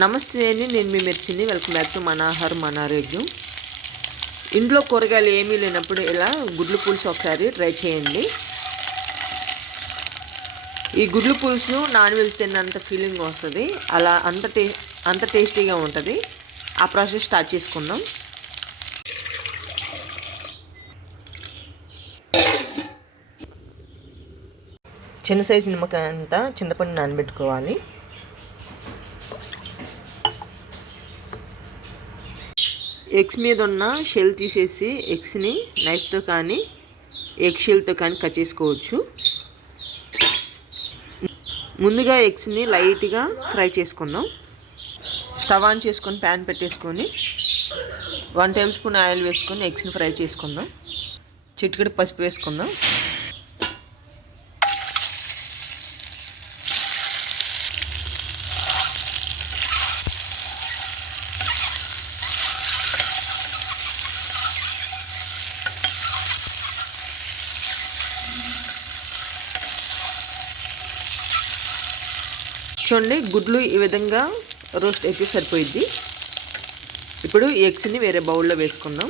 నమస్తే అండి, నేను మీ మెర్సిని. వెల్కమ్ బ్యాక్ టు మన ఆహారం మన ఆరోగ్యం. ఇంట్లో కూరగాయలు ఏమీ లేనప్పుడు ఇలా గుడ్లు పులుసు ఒకసారి ట్రై చేయండి. ఈ గుడ్లు పులుసు నాన్ వెజ్ తిన్నంత ఫీలింగ్ వస్తుంది, అలా అంత టేస్టీగా ఉంటుంది. ఆ ప్రాసెస్ స్టార్ట్ చేసుకుందాం. చిన్న సైజు నిమ్మకాయ అంతా చింతపండు నానబెట్టుకోవాలి. ఎగ్స్ మీద ఉన్న షెల్ తీసేసి ఎగ్స్ని నైఫ్తో కానీ ఎగ్ షెల్తో కానీ కట్ చేసుకోవచ్చు. ముందుగా ఎగ్స్ని లైట్గా ఫ్రై చేసుకుందాం. స్టవ్ ఆన్ చేసుకొని ప్యాన్ పెట్టేసుకొని 1 టేబుల్ స్పూన్ ఆయిల్ వేసుకొని ఎగ్స్ని ఫ్రై చేసుకుందాం. చిటికెడు పసుపు వేసుకుందాం. చూడండి, గుడ్లు ఈ విధంగా రోస్ట్ అయితే సరిపోయిద్ది. ఇప్పుడు ఎగ్స్ని వేరే బౌల్లో వేసుకుందాం.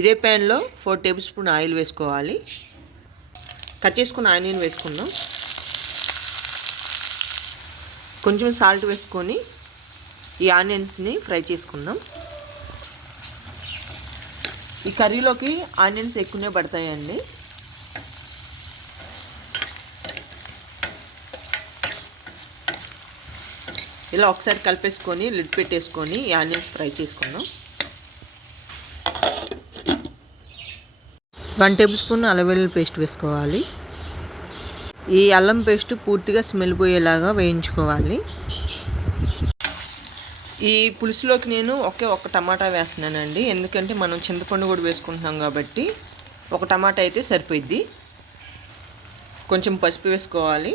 ఇదే ప్యాన్లో 4 టేబుల్ స్పూన్ ఆయిల్ వేసుకోవాలి. కట్ చేసుకున్న ఆనియన్ వేసుకుందాం. కొంచెం సాల్ట్ వేసుకొని ఈ ఆనియన్స్ని ఫ్రై చేసుకుందాం. ఈ కర్రీలోకి ఆనియన్స్ ఎక్కువనే పడతాయండి. ఇలా ఒకసారి కలిపేసుకొని లిడ్ పెట్టేసుకొని ఈ ఆనియన్స్ ఫ్రై చేసుకుందాం. 1 టేబుల్ స్పూన్ అల్లం వెల్లుల్లి పేస్ట్ వేసుకోవాలి. ఈ అల్లం పేస్ట్ పూర్తిగా స్మెల్ పోయేలాగా వేయించుకోవాలి. ఈ పులుసులోకి నేను ఒక టమాటా వేస్తున్నానండి, ఎందుకంటే మనం చింతపండు కూడా వేసుకుంటున్నాం కాబట్టి ఒక టమాటా అయితే సరిపోయిద్ది. కొంచెం పసుపు వేసుకోవాలి.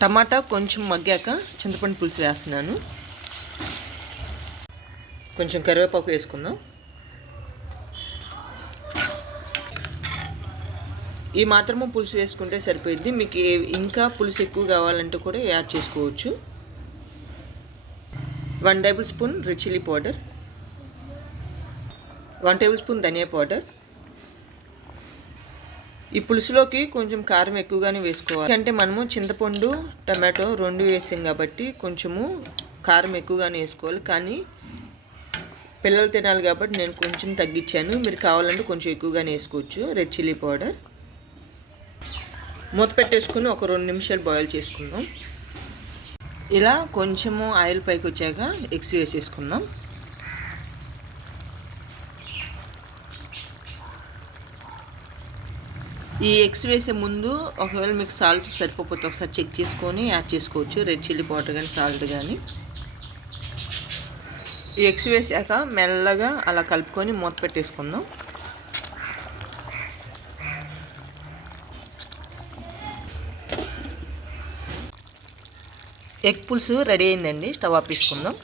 టమాటా కొంచెం మగ్గాక చింతపండు పులుసు వేస్తున్నాను. కొంచెం కరివేపాకు వేసుకుందాం. ఈ మాత్రము పులుసు వేసుకుంటే సరిపోయిద్ది. మీకు ఇంకా పులుసు ఎక్కువ కావాలంటే కూడా యాడ్ చేసుకోవచ్చు. 1 tablespoon red chilli powder, 1 tablespoon dhaniya powder. ఈ పులుసులోకి కొంచెం కారం ఎక్కువగానే వేసుకోవాలి, అంటే మనము చింతపండు టమాటో 2 వేసాం కాబట్టి కొంచెము కారం ఎక్కువగానే వేసుకోవాలి. కానీ పిల్లలు తినాలి కాబట్టి నేను కొంచెం తగ్గించాను, మీరు కావాలంటే కొంచెం ఎక్కువగానే వేసుకోవచ్చు. రెడ్ చిల్లీ పౌడర్ మూత పెట్టేసుకుని ఒక 2 నిమిషాలు బాయిల్ చేసుకుందాం. ఇలా కొంచెము ఆయిల్ పైకి వచ్చాక ఎగ్స్ వేసేసుకుందాం. ఈ ఎగ్స్ వేసే ముందు ఒకవేళ మీకు సాల్ట్ సరిపోతే ఒకసారి చెక్ చేసుకొని యాడ్ చేసుకోవచ్చు, రెడ్ చిల్లీ పౌడర్ కానీ సాల్ట్ కానీ. ఈ ఎగ్స్ వేసాక మెల్లగా అలా కలుపుకొని మూత పెట్టేసుకుందాం. ఎగ్ పులుసు రెడీ అయిందండి, స్టవ్ ఆపేసుకుందాం.